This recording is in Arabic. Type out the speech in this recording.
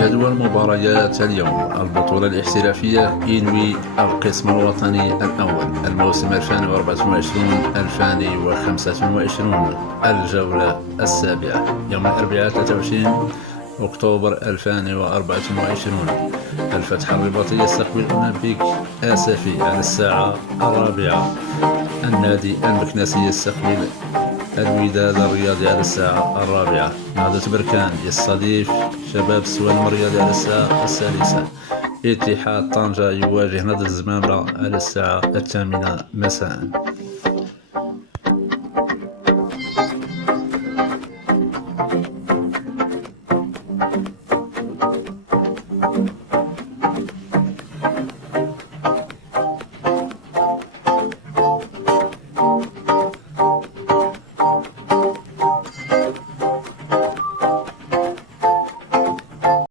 جدول مباريات اليوم. البطولة الاحترافية إنوي القسم الوطني الأول، الموسم 2024-2025، الجولة السابعة، يوم الأربعاء 23 أكتوبر 2024. الفتح الرباطي يستقبل أولمبيك آسفي على الساعة 4. النادي المكناسي يستقبل الوداد الرياضي على الساعة 4. نهضة بركان يستضيف شباب السوالم الرياضي على الساعة 6. اتحاد طنجة يواجه نهضة الزمامرة على الساعة 8 مساء.